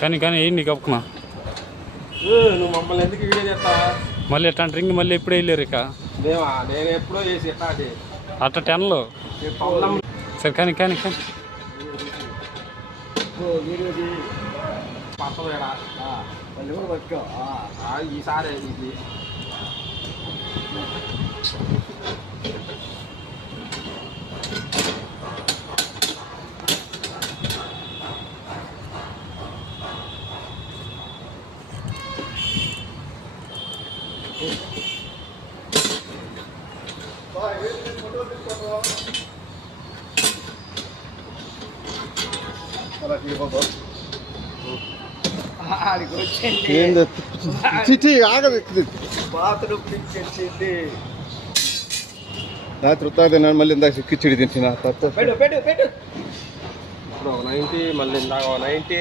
కానీ కానీ ఏంటి కప్పుకున్నా నువ్వు మమ్మల్ని ఎందుకు వీడియో చేస్తావా? మళ్ళీ ఎట్లాంటి రింగ్ మళ్ళీ ఎప్పుడు వెళ్ళారు ఇక నేను ఎప్పుడో చేసి ఎట్లా అట్ట 10లో సరే కానీ కానీ కానీ ఈసారి ఇది చిట్టి ఆగదు రాత్రి వస్తుంది నేను మళ్ళీ ఇందాక కిచ్చిడి తింటున్నా ఇప్పుడు 90 మళ్ళీ ఇందాక 90